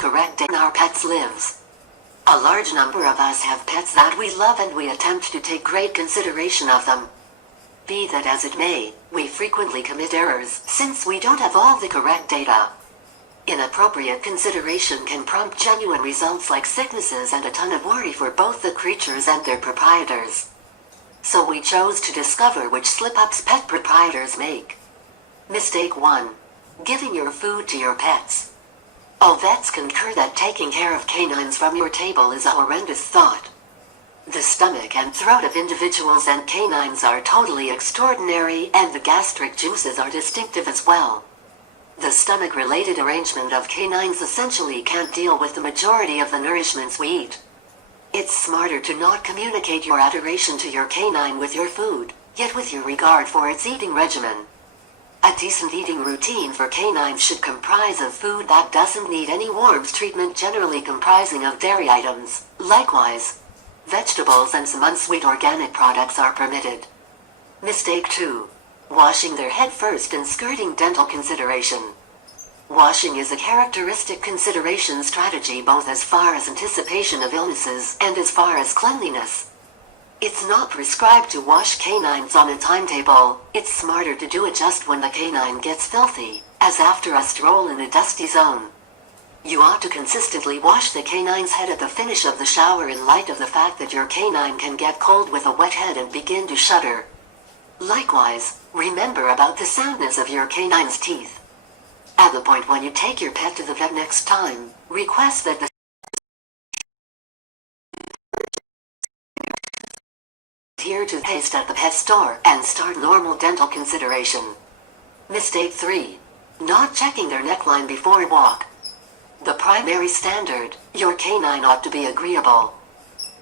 correct in our pets' lives. A large number of us have pets that we love and we attempt to take great consideration of them. Be that as it may, we frequently commit errors since we don't have all the correct data. Inappropriate consideration can prompt genuine results like sicknesses and a ton of worry for both the creatures and their proprietors. So we chose to discover which slip-ups pet proprietors make. Mistake 1. Giving your food to your pets. All vets concur that taking care of canines from your table is a horrendous thought. The stomach and throat of individuals and canines are totally extraordinary, and the gastric juices are distinctive as well. The stomach-related arrangement of canines essentially can't deal with the majority of the nourishments we eat. It's smarter to not communicate your adoration to your canine with your food, yet with your regard for its eating regimen. A decent eating routine for canines should comprise of food that doesn't need any warmth treatment, generally comprising of dairy items. Likewise, vegetables and some unsweet organic products are permitted. Mistake 2. Washing their head first and skirting dental consideration. Washing is a characteristic consideration strategy both as far as anticipation of illnesses and as far as cleanliness. It's not prescribed to wash canines on a timetable. It's smarter to do it just when the canine gets filthy, as after a stroll in a dusty zone. You ought to consistently wash the canine's head at the finish of the shower in light of the fact that your canine can get cold with a wet head and begin to shudder. Likewise, remember about the soundness of your canine's teeth. At the point when you take your pet to the vet next time, request that the adhere to paste at the pet store and start normal dental consideration. Mistake 3. Not checking their neckline before walk. The primary standard, your canine ought to be agreeable.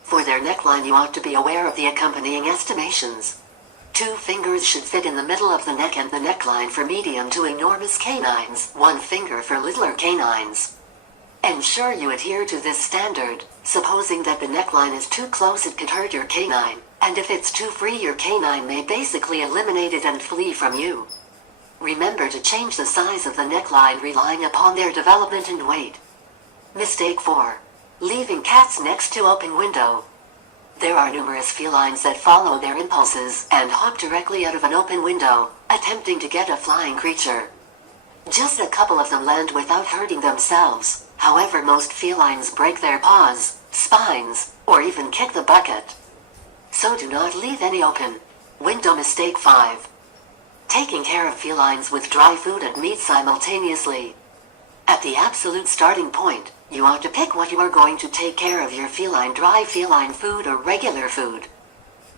For their neckline you ought to be aware of the accompanying estimations. 2 fingers should fit in the middle of the neck and the neckline for medium to enormous canines, 1 finger for littler canines. Ensure you adhere to this standard. Supposing that the neckline is too close, it could hurt your canine, and if it's too free, your canine may basically eliminate it and flee from you. Remember to change the size of the neckline relying upon their development and weight. Mistake 4. Leaving cats next to open window. There are numerous felines that follow their impulses and hop directly out of an open window, attempting to get a flying creature. Just a couple of them land without hurting themselves. However, most felines break their paws, spines, or even kick the bucket. So do not leave any open window. Mistake 5. Taking care of felines with dry food and meat simultaneously. At the absolute starting point, you ought to pick what you are going to take care of: your feline dry feline food or regular food.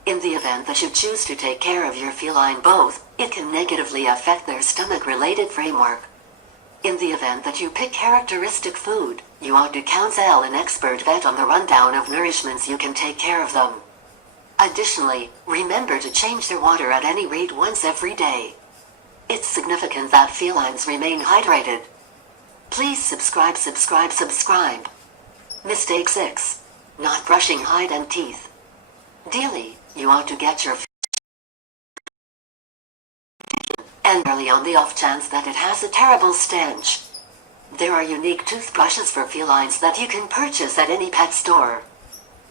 In the event that you choose to take care of your feline both, it can negatively affect their stomach-related framework. In the event that you pick characteristic food, you ought to counsel an expert vet on the rundown of nourishments you can take care of them. Additionally, remember to change their water at any rate once every day. It's significant that felines remain hydrated. Please subscribe. Mistake 6. Not brushing hide and teeth. Daily, you ought to get your and early on the off chance that it has a terrible stench. There are unique toothbrushes for felines that you can purchase at any pet store.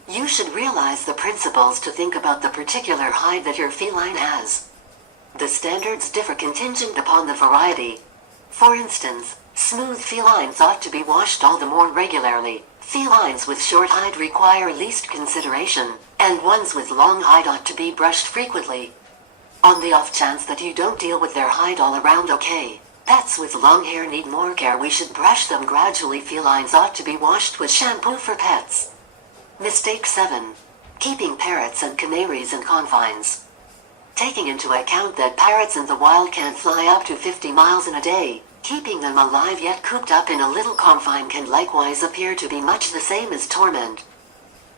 You should realize the principles to think about the particular hide that your feline has. The standards differ contingent upon the variety. For instance, smooth felines ought to be washed all the more regularly. Felines with short hide require least consideration, and ones with long hide ought to be brushed frequently. On the off chance that you don't deal with their hide all around okay, pets with long hair need more care. We should brush them gradually. Felines ought to be washed with shampoo for pets. Mistake 7. Keeping parrots and canaries in confines. Taking into account that parrots in the wild can fly up to 50 miles in a day, keeping them alive yet cooped up in a little confine can likewise appear to be much the same as torment.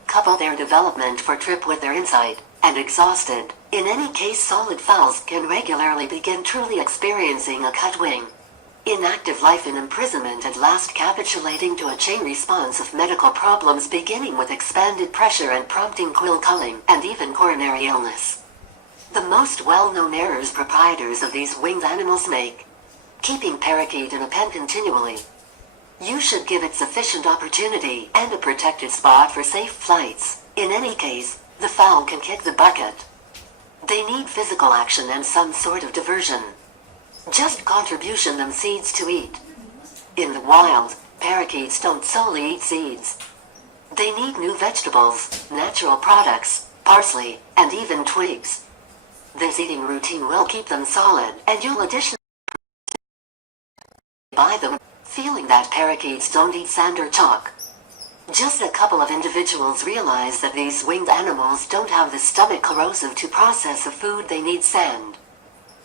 Couple their development for trip with their insight, and exhausted, in any case solid fowls can regularly begin truly experiencing a cut wing. Inactive life in imprisonment at last capitulating to a chain response of medical problems beginning with expanded pressure and prompting quill culling and even coronary illness. The most well-known errors proprietors of these winged animals make. Keeping parakeet in a pen continually. You should give it sufficient opportunity and a protected spot for safe flights. In any case, the fowl can kick the bucket. They need physical action and some sort of diversion. Just contribution them seeds to eat. In the wild, parakeets don't solely eat seeds. They need new vegetables, natural products, parsley, and even twigs. This eating routine will keep them solid, and you'll additionally buy them, feeling that parakeets don't eat sand or chalk. Just a couple of individuals realize that these winged animals don't have the stomach corrosive to process the food they need sand.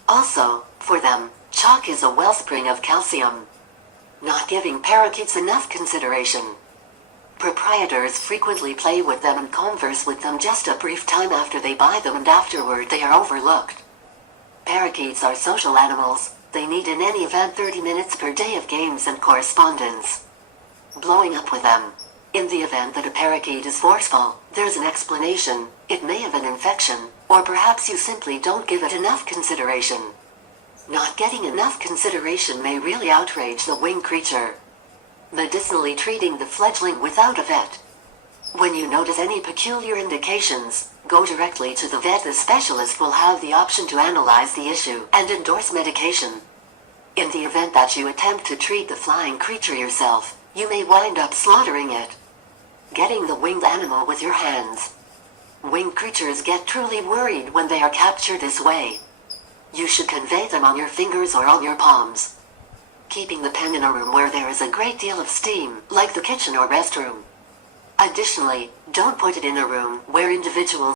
Also, for them, chalk is a wellspring of calcium. Not giving parakeets enough consideration. Proprietors frequently play with them and converse with them just a brief time after they buy them, and afterward they are overlooked. Parakeets are social animals. They need in any event 30 minutes per day of games and correspondence. Blowing up with them. In the event that a parakeet is forceful, there's an explanation. It may have an infection, or perhaps you simply don't give it enough consideration. Not getting enough consideration may really outrage the winged creature. Medicinally treating the fledgling without a vet. When you notice any peculiar indications, go directly to the vet. The specialist will have the option to analyze the issue and endorse medication. In the event that you attempt to treat the flying creature yourself, you may wind up slaughtering it. Getting the winged animal with your hands. Winged creatures get truly worried when they are captured this way. You should convey them on your fingers or on your palms. Keeping the pen in a room where there is a great deal of steam, like the kitchen or restroom. Additionally, don't put it in a room where individuals